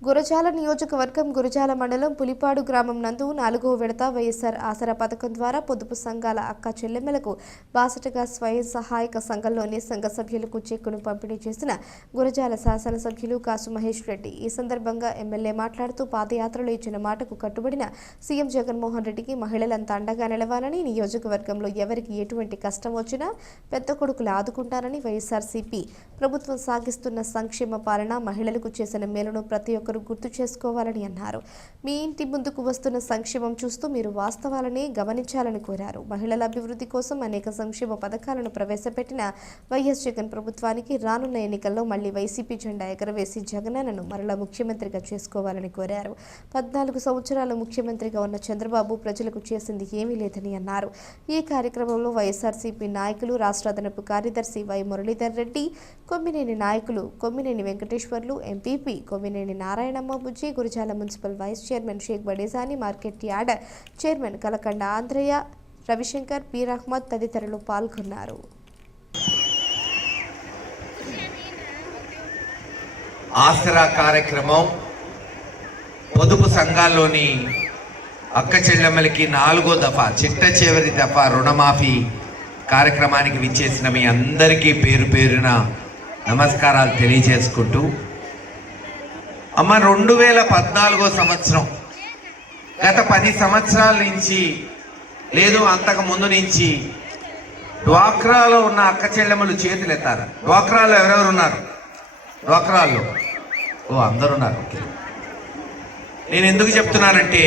గురజాల నియోజకవర్గం గురజాల మండలం పులిపాడు గ్రామం నందు నాలుగో విడత వైఎస్ఆర్ ఆసరా పథకం ద్వారా పొదుపు సంఘాల అక్క చెల్లెమ్మలకు బాసటగా స్వయం సహాయక సంఘంలోని సంఘ సభ్యులకు చెక్కును పంపిణీ చేసిన గురజాల శాసనసభ్యులు కాసు మహేష్ రెడ్డి. ఈ సందర్భంగా ఎమ్మెల్యే మాట్లాడుతూ పాదయాత్రలో ఇచ్చిన మాటకు కట్టుబడిన సీఎం జగన్మోహన్ రెడ్డికి మహిళలంతా అండగా నిలవాలని నియోజకవర్గంలో ఎవరికి ఎటువంటి కష్టం వచ్చినా పెద్ద కొడుకులు ఆదుకుంటారని వైఎస్ఆర్సీపీ ప్రభుత్వం సాగిస్తున్న సంక్షేమ పాలన మహిళలకు చేసిన మేలును ప్రతి ఒక్క ఒకరు గుర్తు చేసుకోవాలని అన్నారు. మీ ఇంటి ముందుకు వస్తున్న సంక్షేమం చూస్తూ మీరు వాస్తవాలని గమనించాలని కోరారు. మహిళల అభివృద్ధి కోసం అనేక సంక్షేమ పథకాలను ప్రవేశపెట్టిన వైఎస్ జగన్ ప్రభుత్వానికి రానున్న ఎన్నికల్లో మళ్ళీ వైసీపీ జెండా ఎగరవేసి జగనన్నను మరలా ముఖ్యమంత్రిగా చేసుకోవాలని కోరారు. పద్నాలుగు సంవత్సరాలు ముఖ్యమంత్రిగా ఉన్న చంద్రబాబు ప్రజలకు చేసింది ఏమీ లేదని అన్నారు. ఈ కార్యక్రమంలో వైఎస్ఆర్సీపీ నాయకులు రాష్ట్ర అదనపు కార్యదర్శి వై మురళీధర్ రెడ్డి కొమ్మినేని నాయకులు Kommineni Venkateswarlu MPP Kommineni Narayanamma Bujji Gurazala municipal vice chairman Sheikh Badesani market yard chairman Kalakanda Andhrayya Ravishankar Peer Ahmed తదితరులు పాల్గొన్నారు. ఆసరా కార్యక్రమం పొదుపు సంఘాల్లోని అక్క చెల్లెమ్మలకి నాలుగో దఫా చిట్ట చివరి దఫా రుణమాఫీ కార్యక్రమానికి విచ్చేసిన మీ అందరికీ పేరు పేరున నమస్కారాలు తెలియజేసుకుంటూ అమ్మ రెండు వేల పద్నాలుగో సంవత్సరం. గత పది సంవత్సరాల నుంచి లేదు అంతకు ముందు నుంచి డ్వాక్రాలో ఉన్న అక్క చెల్లెమ్మలు చేతులు ఎత్తారు. డ్వాక్రాలో ఎవరెవరు ఉన్నారు? డ్వాక్రాల్లో ఓ అందరు ఉన్నారు. నేను ఎందుకు చెప్తున్నానంటే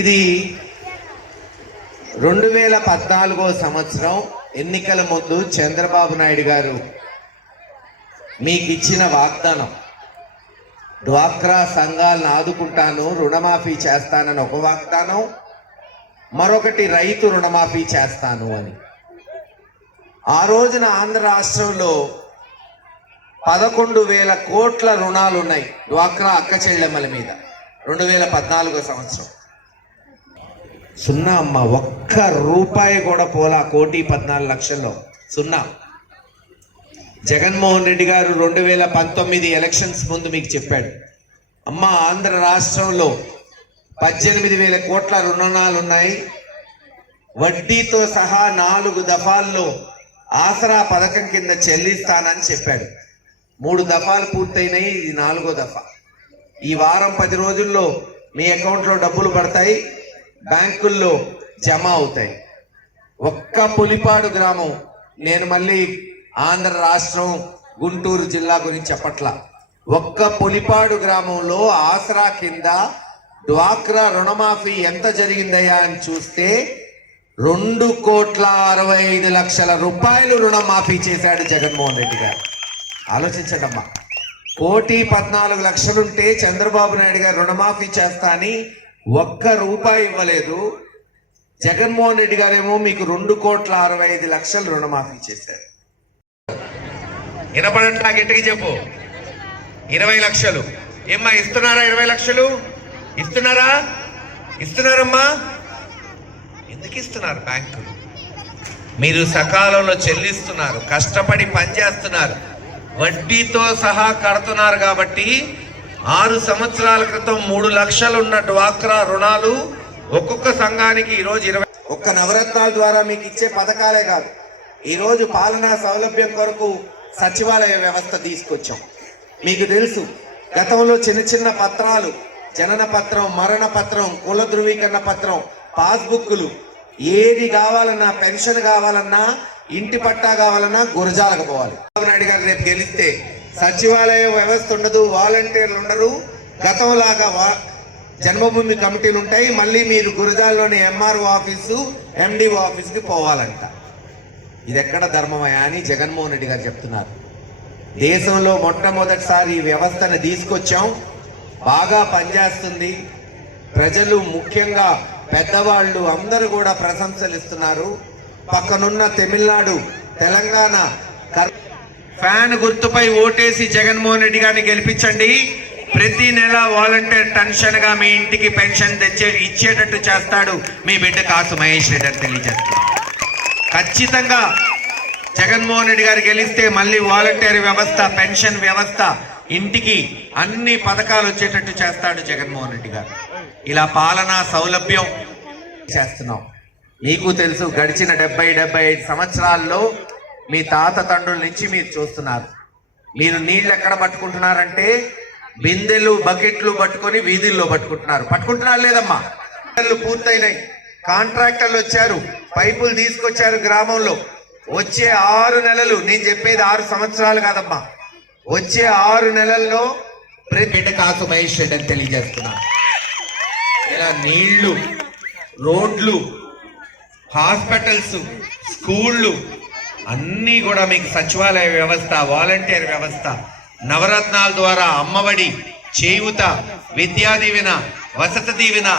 ఇది రెండు వేల పద్నాలుగో సంవత్సరం ఎన్నికల ముందు చంద్రబాబు నాయుడు గారు మీకు ఇచ్చిన వాగ్దానం డ్వాక్రా సంఘాలను ఆదుకుంటాను రుణమాఫీ చేస్తానని ఒక వాగ్దానం మరొకటి రైతు రుణమాఫీ చేస్తాను అని. ఆ రోజున ఆంధ్ర రాష్ట్రంలో పదకొండు వేల కోట్ల రుణాలు ఉన్నాయి డ్వాక్రా అక్క చెల్లెమ్మల మీద రెండు వేల పద్నాలుగో సంవత్సరం. సున్నా అమ్మ ఒక్క రూపాయి కూడా పోలా కోటి పద్నాలుగు లక్షల్లో. సున్నా. జగన్మోహన్ రెడ్డి గారు రెండు వేల పంతొమ్మిది ఎలక్షన్స్ ముందు మీకు చెప్పాడు. అమ్మ ఆంధ్ర రాష్ట్రంలో పద్దెనిమిది వేల కోట్ల రుణాలు ఉన్నాయి. వడ్డీతో సహా నాలుగు దఫాల్లో ఆసరా పథకం కింద చెల్లిస్తానని చెప్పాడు. మూడు దఫాలు పూర్తయినాయి ఇది నాలుగో దఫా. ఈ వారం పది రోజుల్లో మీ అకౌంట్లో డబ్బులు పడతాయి. బ్యాంకుల్లో జమ అవుతాయి. ఒక్క పులిపాడు గ్రామం. నేను మళ్ళీ ఆంధ్ర రాష్ట్రం గుంటూరు జిల్లా గురించి చెప్పట్లా. ఒక్క పులిపాడు గ్రామంలో ఆసరా కింద డ్వాక్రా రుణమాఫీ ఎంత జరిగిందయ్యా అని చూస్తే రెండు కోట్ల అరవై ఐదు లక్షల రూపాయలు రుణమాఫీ చేశాడు జగన్మోహన్ రెడ్డి గారు. ఆలోచించడమ్మా కోటి పద్నాలుగు లక్షలుంటే చంద్రబాబు నాయుడు గారు రుణమాఫీ చేస్తా అని ఒక్క రూపాయి ఇవ్వలేదు. జగన్మోహన్ రెడ్డి గారేమో మీకు రెండు కోట్ల అరవై ఐదు లక్షలు రుణమాఫీ చేశారు. వినపడట్లా గట్టిగా చెప్పు? ఇరవై లక్షలు. ఏమ్మా ఇస్తున్నారా ఇరవై లక్షలు? ఇస్తున్నారా? ఇస్తున్నారమ్మా? ఎందుకు ఇస్తున్నారు బ్యాంకులు? మీరు సకాలంలో చెల్లిస్తున్నారు కష్టపడి పనిచేస్తున్నారు వడ్డీతో సహా కడుతున్నారు కాబట్టి ఆరు సంవత్సరాల క్రితం మూడు లక్షలు ఉన్న డ్వాక్రా రుణాలు ఒక్కొక్క సంఘానికి ఈరోజు ఇరవై ఒక్క నవరత్నాల ద్వారా మీకు ఇచ్చే పథకాలే కాదు. ఈరోజు పాలనా సౌలభ్యం కొరకు సచివాలయ వ్యవస్థ తీసుకొచ్చాం. మీకు తెలుసు గతంలో చిన్న చిన్న పత్రాలు జనన పత్రం మరణ పత్రం కుల ధృవీకరణ పత్రం పాస్బుక్లు ఏది కావాలన్నా పెన్షన్ కావాలన్నా ఇంటి పట్టా కావాలన్నా గురజాలకు పోవాలి. చంద్రబాబు నాయుడు గారు రేపు గెలిస్తే సచివాలయ వ్యవస్థ ఉండదు వాలంటీర్లు ఉండరు. గతంలాగా వా జన్మభూమి కమిటీలు ఉంటాయి. మళ్ళీ మీరు గురజాల్లోని ఎంఆర్ఓ ఆఫీసు ఎండిఓ ఆఫీస్కి పోవాలంట. ఇది ఎక్కడ ధర్మమయా అని జగన్మోహన్ రెడ్డి గారు చెప్తున్నారు. దేశంలో మొట్టమొదటిసారి ఈ వ్యవస్థను తీసుకొచ్చాం. బాగా పనిచేస్తుంది. ప్రజలు ముఖ్యంగా పెద్దవాళ్ళు అందరూ కూడా ప్రశంసలు ఇస్తున్నారు పక్కనున్న తమిళనాడు తెలంగాణ ఫ్యాన్ గుర్తుపై ఓటేసి జగన్మోహన్ రెడ్డి గారిని గెలిపించండి. ప్రతి నెల వాలంటీర్ టెన్షన్గా మీ ఇంటికి పెన్షన్ తెచ్చే ఇచ్చేటట్టు చేస్తాడు మీ బిడ్డ కాసు మహేష్ రెడ్డి అని తెలియజేస్తాడు ఖచ్చితంగా జగన్మోహన్ రెడ్డి గారు గెలిస్తే మళ్ళీ వాలంటీర్ వ్యవస్థ పెన్షన్ వ్యవస్థ ఇంటికి అన్ని పథకాలు వచ్చేటట్టు చేస్తాడు జగన్మోహన్ రెడ్డి గారు. ఇలా పాలనా సౌలభ్యం చేస్తున్నాం. మీకు తెలుసు గడిచిన డెబ్బై డెబ్బై ఐదు సంవత్సరాల్లో మీ తాత తండ్రుల నుంచి మీరు చూస్తున్నారు. మీరు నీళ్ళు ఎక్కడ పట్టుకుంటున్నారంటే బిందెలు బకెట్లు పట్టుకొని వీధుల్లో పట్టుకుంటున్నారు. పట్టుకుంటున్నారు లేదమ్మా? బిందెలు పూర్తయినాయి. కాంట్రాక్టర్లు వచ్చారు. పైపులు తీసుకొచ్చారు గ్రామంలో. వచ్చే ఆరు నెలలు నేను చెప్పేది ఆరు సంవత్సరాలు కాదమ్మా. వచ్చే ఆరు నెలల్లో ప్రతి కాసు మహేష్ రెడ్డి అని తెలియజేస్తున్నా. ఇలా నీళ్ళు రోడ్లు హాస్పిటల్స్ స్కూళ్ళు అన్నీ కూడా మీకు సచివాలయ వ్యవస్థ వాలంటీర్ వ్యవస్థ నవరత్నాల ద్వారా అమ్మఒడి చేయూత విద్యా దీవెన వసతి దీవెన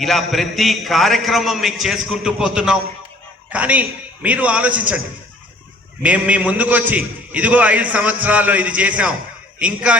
ఇలా ప్రతి కార్యక్రమం మీకు చేసుకుంటూ పోతున్నాం. కానీ మీరు ఆలోచించండి. మేము మీ ముందుకొచ్చి ఇదిగో ఐదు సంవత్సరాల్లో ఇది చేసాం ఇంకా